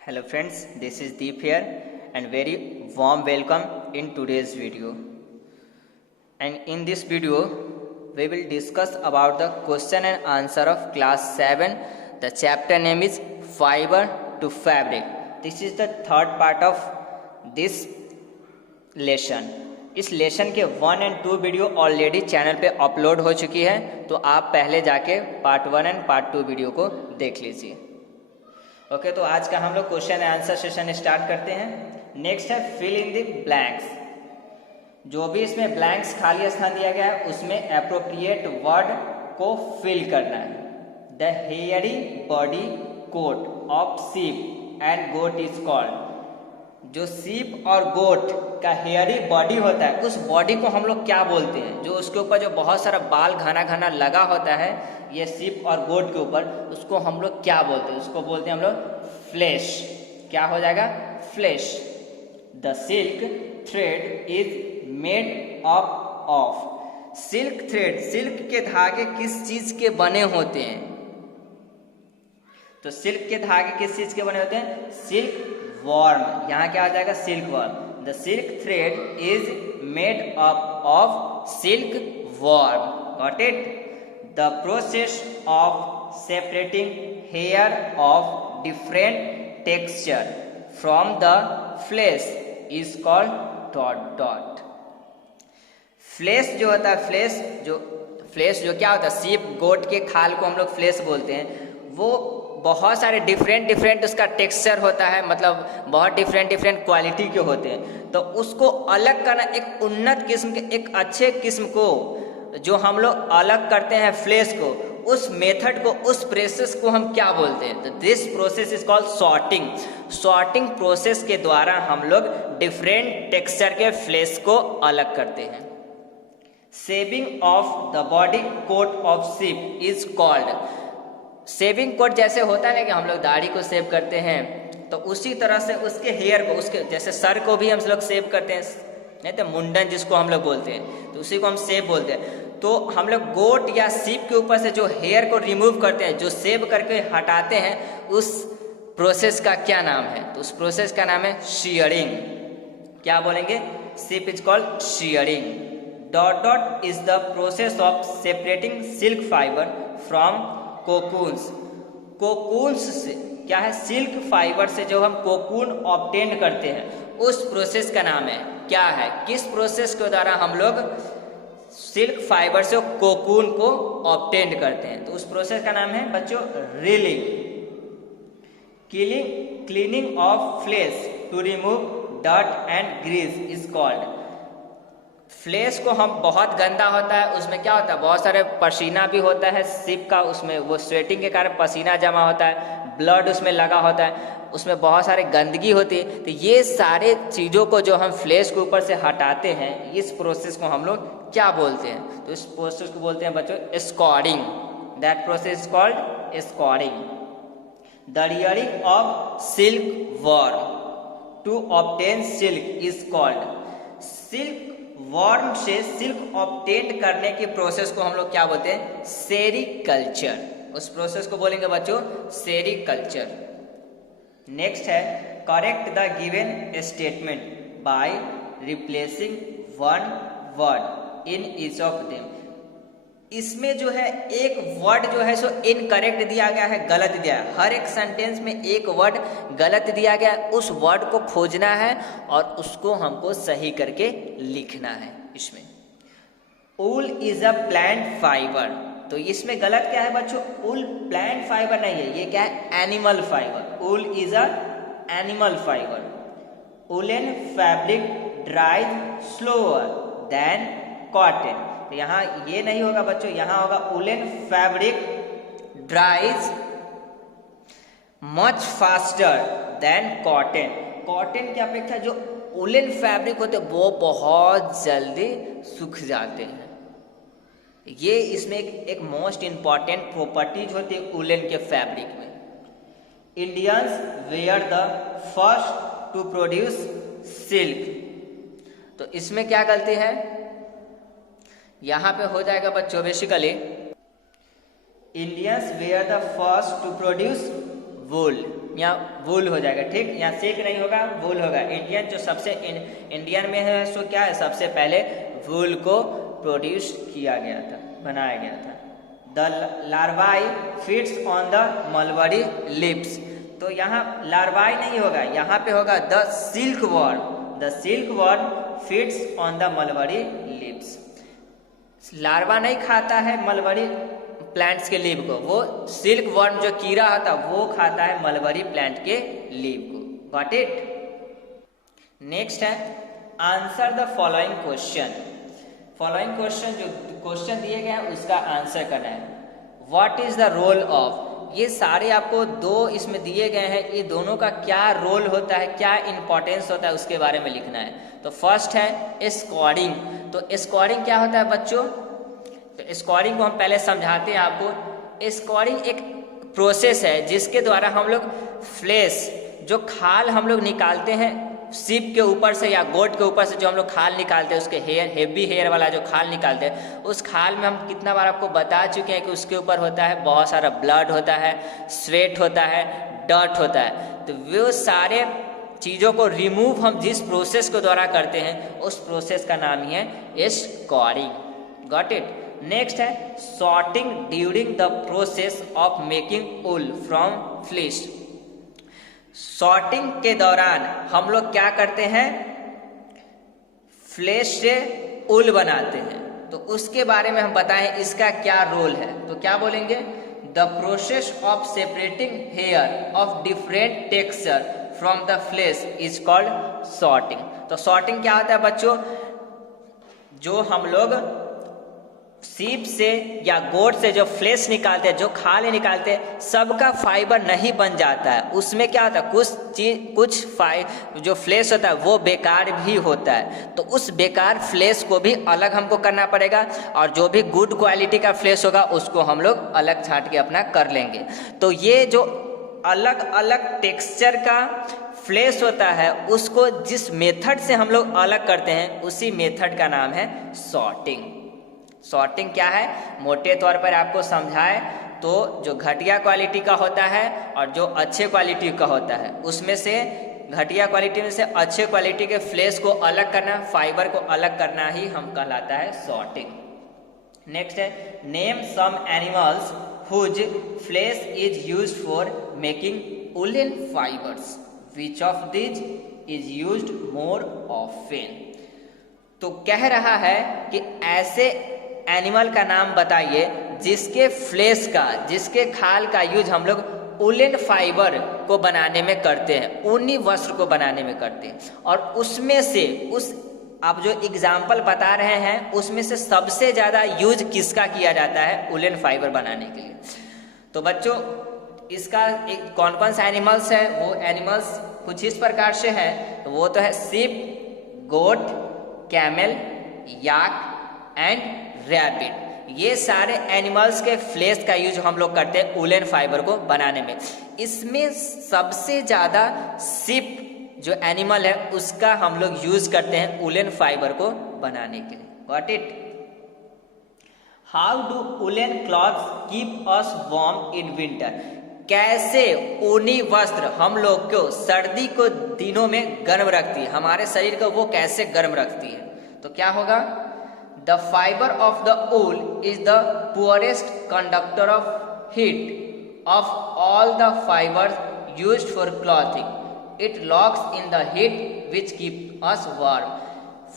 Hello friends, this is Deep here and very warm welcome in today's video. And in this video, we will discuss about the question and answer of class 7. The chapter name is Fiber to Fabric. This is the third part of this lesson. इस lesson के 1 और 2 video already channel पे upload हो चुकी है, तो आप पहले जाके पार्ट 1 और पार्ट 2 वीडियो को देख लीजिए। ओके, तो आज का हम लोग question and answer session start करते हैं। नेक्स्ट है फिल इन द ब्लैंक्स। जो भी इसमें ब्लैंक्स खाली स्थान दिया गया है उसमें एप्रोप्रिएट वर्ड को फिल करना है। The hairy body coat of sheep and goat is called. जो शीप और गोट का हेयरी बॉडी होता है उस बॉडी को हम लोग क्या बोलते हैं? जो उसके ऊपर जो बहुत सारा बाल घना घना लगा होता है ये शीप और गोट के ऊपर, उसको हम लोग क्या बोलते हैं? उसको बोलते हैं हम लोग फ्लेश। क्या हो जाएगा? Flesh. The silk thread is made up of. Silk thread, silk के धागे किस चीज के बने होते हैं? तो सिल्क के धागे किस चीज के बने होते हैं? Silk worm. यहाँ क्या आ जाएगा? Silk worm. The silk thread is made up of silk worm. Got it? The process of separating hair of different texture from the flesh is called dot dot. Flesh जो होता है, flash जो क्या होता है? शीप गोट के खाल को हम लोग फ्लेश बोलते हैं। वो बहुत सारे डिफरेंट उसका टेक्सचर होता है, मतलब बहुत डिफरेंट क्वालिटी के होते हैं। तो उसको अलग करना, एक उन्नत किस्म के, एक अच्छे किस्म को जो हम लोग अलग करते हैं फ्लेश को, उस मेथड को, उस प्रोसेस को हम क्या बोलते हैं? तो this process is called sorting. Sorting process के द्वारा हम लोग डिफरेंट टेक्सचर के फ्लेश को अलग करते हैं। Shaving of the body coat of sheep is called. Shaving coat जैसे होता है ना कि हम लोग दाढ़ी को सेव करते हैं, तो उसी तरह से उसके हेयर को, उसके जैसे सर को भी हम लोग सेव करते हैं, नहीं तो मुंडन जिसको हम लोग बोलते हैं, तो उसी को हम सेव बोलते हैं। तो हम लोग गोट या शीप के ऊपर से जो हेयर को रिमूव करते हैं, जो सेव करके हटाते हैं, उस प्रोसेस का क्या नाम है? तो उस प्रोसेस का नाम है शीयरिंग। क्या बोलेंगे? Sheep is called shearing. Dot dot is the process of separating silk fibre from cocoons. Cocoons से क्या है? सिल्क फाइबर से जो हम कोकून ऑब्टेन करते हैं उस प्रोसेस का नाम है क्या है? किस प्रोसेस के द्वारा हम लोग सिल्क फाइबर से कोकून को ऑब्टेन करते हैं? तो उस प्रोसेस का नाम है बच्चों reeling. Cleaning of flesh to remove dirt and grease is called. Flesh को हम बहुत गंदा होता है, उसमें क्या होता है? बहुत सारे पसीना भी होता है शिप का, उसमें वो स्वेटिंग के कारण पसीना जमा होता है, ब्लड उसमें लगा होता है, उसमें बहुत सारे गंदगी होती है। तो ये सारे चीज़ों को जो हम फ्लेश के ऊपर से हटाते हैं, इस प्रोसेस को हम लोग क्या बोलते हैं? तो इस प्रोसेस को बोलते हैं बच्चों scoring. That process is called scoring. The rearing of silk worm to obtain silk is called. Silkworm से सिल्क ऑब्टेन करने के प्रोसेस को हम लोग क्या बोलते हैं? सेरीकल्चर। उस प्रोसेस को बोलेंगे बच्चों सेरीकल्चर। नेक्स्ट है correct the given statement by replacing one word in each of them. इसमें जो है एक वर्ड जो है सो इनकरेक्ट दिया गया है, गलत दिया है। हर एक सेंटेंस में एक वर्ड गलत दिया गया है, उस वर्ड को खोजना है और उसको हमको सही करके लिखना है। इसमें वूल इज अ प्लांट फाइबर, तो इसमें गलत क्या है बच्चों? वूल प्लांट फाइबर नहीं है, ये क्या है? Animal fibre. Wool is a animal fibre. Woollen fabric ड्राइज slower then cotton. तो यहाँ ये नहीं होगा बच्चों, यहाँ होगा woollen fabric ड्राइज much faster than cotton. Cotton की अपेक्षा जो वूलन फैब्रिक होते हैं वो बहुत जल्दी सूख जाते हैं। ये इसमें एक मोस्ट इंपॉर्टेंट प्रॉपर्टीज होती है वूलन के फैब्रिक में। Indians were the first to produce silk. तो इसमें क्या गलती है? यहाँ पे हो जाएगा बच्चों basically Indians were the first to produce wool, यहाँ वूल हो जाएगा, ठीक। यहाँ सिल्क नहीं होगा, वूल होगा। इंडियन जो सबसे इंडियन में है सो क्या है, सबसे पहले वूल को प्रोड्यूस किया गया था, बनाया गया था। The larvae feeds on the mulberry leaves, तो यहाँ लार्वाई नहीं होगा, यहाँ पे होगा the silk worm. The silkworm feeds on the mulberry leaves. Larva नहीं खाता है मलबरी प्लांट्स के लीव को, वो सिल्क वर्म जो कीड़ा होता है वो खाता है मलबरी प्लांट के लीव को। Got it. नेक्स्ट है answer the following question. Following question, जो क्वेश्चन दिए गए हैं उसका आंसर करना है। What is the role of, ये सारे आपको दो इसमें दिए गए हैं, ये दोनों का क्या रोल होता है, क्या इंपॉर्टेंस होता है उसके बारे में लिखना है। तो फर्स्ट है स्कोरिंग। तो स्कोरिंग क्या होता है बच्चों, तो स्कोरिंग को हम पहले समझाते हैं आपको। स्कोरिंग एक प्रोसेस है जिसके द्वारा हम लोग फ्लेश, जो खाल हम लोग निकालते हैं सीप के ऊपर से या गोट के ऊपर से, जो हम लोग खाल निकालते हैं, उसके हेयर, हेवी हेयर वाला जो खाल निकालते हैं, उस खाल में हम कितना बार आपको बता चुके हैं कि उसके ऊपर होता है बहुत सारा ब्लड होता है, स्वेट होता है, डर्ट होता है। तो वो सारे चीज़ों को रिमूव हम जिस प्रोसेस के द्वारा करते हैं उस प्रोसेस का नाम ही है स्कोरिंग। Got it. नेक्स्ट है sorting during the process of making wool from fleece. Sorting के दौरान हम लोग क्या करते हैं, फ्लेश से वूल बनाते हैं। तो उसके बारे में हम बताएं इसका क्या रोल है। तो क्या बोलेंगे, the process of separating hair of different texture from the flesh is called sorting. तो सॉर्टिंग क्या होता है बच्चों, जो हम लोग सीप से या गोट से जो फ्लेश निकालते हैं, जो खाल निकालते हैं, सबका फाइबर नहीं बन जाता है। उसमें क्या होता है, कुछ जो फ्लेश होता है वो बेकार भी होता है। तो उस बेकार फ्लेश को भी अलग हमको करना पड़ेगा, और जो भी गुड क्वालिटी का फ्लेश होगा उसको हम लोग अलग छांट के अपना कर लेंगे। तो ये जो अलग अलग टेक्सचर का फ्लेश होता है उसको जिस मेथड से हम लोग अलग करते हैं उसी मेथड का नाम है सॉर्टिंग। सॉर्टिंग क्या है, मोटे तौर पर आपको समझाए तो जो घटिया क्वालिटी का होता है और जो अच्छे क्वालिटी का होता है, उसमें से घटिया क्वालिटी में से अच्छे क्वालिटी के फ्लेश को अलग करना, फाइबर को अलग करना ही हम कहलाता है सॉर्टिंग। नेक्स्ट है name some animals whose flesh is used for making woollen fibres, which of this is used more often. तो कह रहा है कि ऐसे एनिमल का नाम बताइए जिसके फ्लेश का, जिसके खाल का यूज हम लोग वूलन फाइबर को बनाने में करते हैं, ऊनी वस्त्र को बनाने में करते हैं, और उसमें से उस आप जो एग्जाम्पल बता रहे हैं उसमें से सबसे ज़्यादा यूज किसका किया जाता है वूलन फाइबर बनाने के लिए। तो बच्चों इसका कौन कौन सा एनिमल्स है, वो एनिमल्स कुछ इस प्रकार से है। तो वो तो है sheep, goat, camel, yak and rabbit. ये सारे एनिमल्स के फ्लेश का यूज हम लोग करते हैं वूलन फाइबर को बनाने में। इसमें सबसे ज़्यादा सिप जो एनिमल है उसका हम लोग यूज करते हैं वूलन फाइबर को बनाने के लिए। Got it. How do woollen clothes keep us warm in winter. कैसे ऊनी वस्त्र हम लोग को सर्दी को दिनों में गर्म रखती है, हमारे शरीर को वो कैसे गर्म रखती है। तो क्या होगा, the fibre of the wool is the poorest conductor of heat of all the fibres used for clothing. It locks in the heat which keep us warm.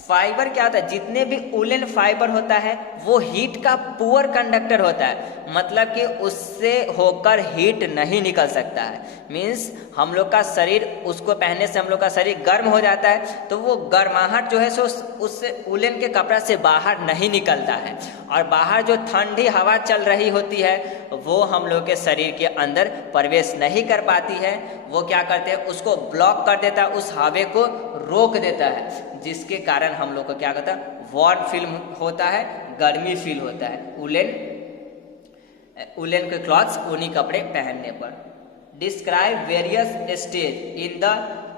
Fibre क्या होता है, जितने भी वूलन फाइबर होता है वो हीट का poor conductor होता है, मतलब कि उससे होकर हीट नहीं निकल सकता है। मीन्स हम लोग का शरीर, उसको पहनने से हम लोग का शरीर गर्म हो जाता है, तो वो गर्माहट जो है सो उससे वूलन के कपड़ा से बाहर नहीं निकलता है, और बाहर जो ठंडी हवा चल रही होती है वो हम लोग के शरीर के अंदर प्रवेश नहीं कर पाती है। वो क्या करते हैं, उसको ब्लॉक कर देता है, उस हवा को रोक देता है, जिसके कारण हम लोग को क्या होता है, वार्म फील होता है, गर्मी फील होता है वूलन के क्लॉथ्स, ऊनी कपड़े पहनने पर। Describe various stage in the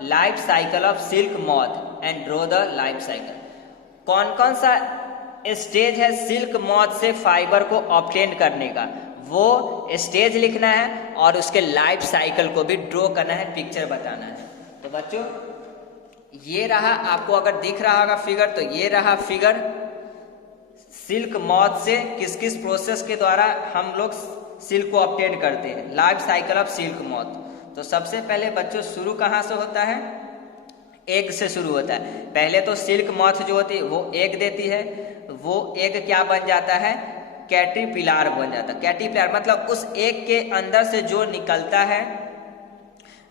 life cycle of silk moth and draw the life cycle. कौन कौन सा स्टेज है सिल्क मॉथ से फाइबर को ऑब्टेन करने का, वो स्टेज लिखना है और उसके लाइफ साइकिल को भी ड्रॉ करना है, पिक्चर बताना है। तो बच्चों ये रहा, आपको अगर दिख रहा होगा फिगर, तो ये रहा फिगर सिल्क मॉथ से किस किस प्रोसेस के द्वारा हम लोग सिल्क को ऑब्टेन करते हैं, life cycle of silk moth. तो सबसे पहले बच्चों शुरू कहाँ से होता है, एग से शुरू होता है। पहले तो सिल्क मॉथ जो होती है वो एग देती है, वो एग क्या बन जाता है, कैटरपिलर बन जाता है। कैटरपिलर मतलब उस एग के अंदर से जो निकलता है,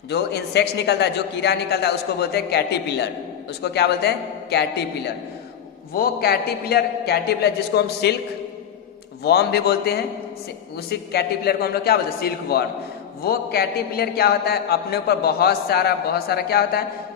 जो इंसेक्ट निकलता है, जो कीड़ा निकलता है, उसको बोलते हैं कैटरपिलर। उसको क्या बोलते हैं, कैटरपिलर। वो कैटरपिलर जिसको हम सिल्क वॉर्म भी बोलते हैं, उसी कैटरपिलर को हम लोग क्या बोलते हैं, सिल्क वॉर्म। वो कैटरपिलर क्या होता है, अपने ऊपर बहुत सारा क्या होता है,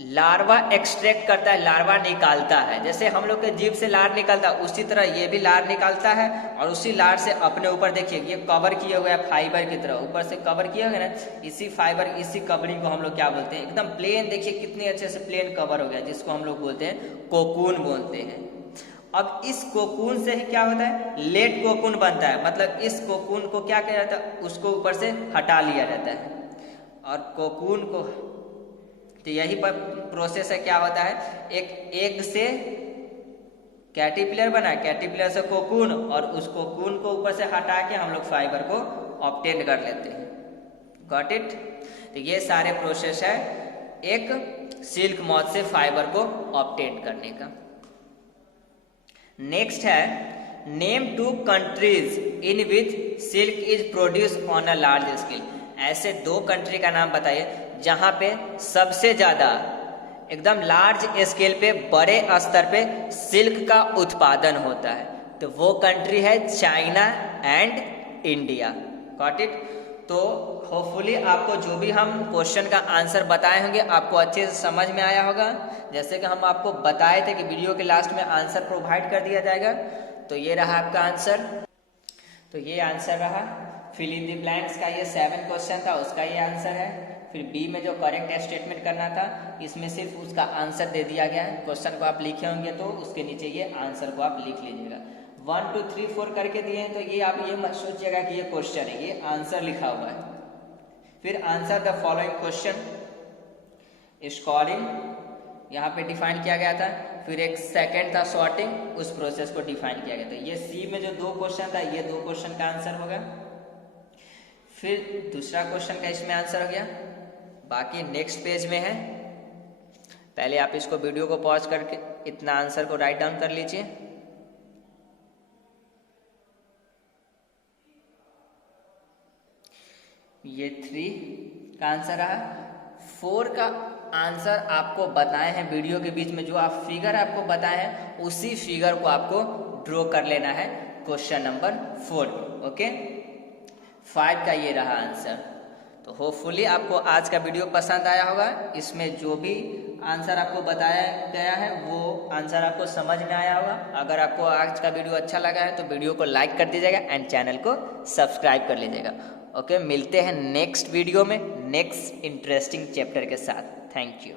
लार्वा एक्सट्रैक्ट करता है, लार्वा निकालता है। जैसे हम लोग के जीभ से लार निकलता है, उसी तरह ये भी लार निकालता है और उसी लार से अपने ऊपर देखिए ये कवर किए हुए है फाइबर की तरह, ऊपर से कवर किए हुए ना, इसी फाइबर, इसी कवरिंग को हम लोग क्या बोलते हैं, एकदम प्लेन, देखिए कितने अच्छे से प्लेन कवर हो गया, जिसको हम लोग बोलते हैं कोकून बोलते हैं। अब इस कोकून से ही क्या होता है, लेट कोकून बनता है। मतलब इस कोकून को क्या किया जाता है, उसको ऊपर से हटा लिया जाता है और कोकून को, तो यही पर प्रोसेस है, क्या होता है, एक एग से कैटरपिलर बना, कैटरपिलर से कोकून, और उस कोकून को ऊपर से हटा के हम लोग फाइबर को ऑब्टेन कर लेते हैं। Got it. तो ये सारे प्रोसेस है एक सिल्क मॉथ से फाइबर को ऑब्टेन करने का। नेक्स्ट है name 2 countries in which silk is produce on a large scale. ऐसे 2 कंट्री का नाम बताइए जहां पे सबसे ज्यादा एकदम लार्ज स्केल पे, बड़े स्तर पे सिल्क का उत्पादन होता है। तो वो कंट्री है China and India. Got it. तो होपफुली आपको जो भी हम क्वेश्चन का आंसर बताए होंगे आपको अच्छे से समझ में आया होगा। जैसे कि हम आपको बताए थे कि वीडियो के लास्ट में आंसर प्रोवाइड कर दिया जाएगा। तो ये रहा आपका आंसर। तो ये आंसर रहा, फिल इन द ब्लैंक्स का ये 7 क्वेश्चन था, उसका ये आंसर है। फिर बी में जो करेक्ट स्टेटमेंट करना था, इसमें सिर्फ उसका आंसर दे दिया गया है। क्वेश्चन को आप लिखे होंगे तो उसके नीचे ये आंसर को आप लिख लीजिएगा। 1 2 3 4 करके दिए हैं, तो ये आप ये मत सोचिएगा कि ये क्वेश्चन है, ये आंसर लिखा हुआ है। फिर answer the following question, scoring यहाँ पे डिफाइन किया गया था। फिर एक सेकंड था सॉर्टिंग, उस प्रोसेस को डिफाइन किया गया था। ये सी में जो 2 क्वेश्चन था, ये 2 क्वेश्चन का आंसर होगा। फिर दूसरा क्वेश्चन का इसमें आंसर हो गया, बाकी नेक्स्ट पेज में है। पहले आप इसको वीडियो को पॉज करके इतना आंसर को राइट डाउन कर लीजिए। ये 3 का आंसर रहा। 4 का आंसर आपको बताए हैं वीडियो के बीच में, जो आप फिगर आपको बताए हैं उसी फिगर को आपको ड्रॉ कर लेना है क्वेश्चन नंबर 4। ओके, 5 का ये रहा आंसर। तो होपफुली आपको आज का वीडियो पसंद आया होगा। इसमें जो भी आंसर आपको बताया गया है वो आंसर आपको समझ में आया होगा। अगर आपको आज का वीडियो अच्छा लगा है तो वीडियो को लाइक कर दीजिएगा एंड चैनल को सब्सक्राइब कर लीजिएगा। ओके, मिलते हैं नेक्स्ट वीडियो में नेक्स्ट इंटरेस्टिंग चैप्टर के साथ। Thank you.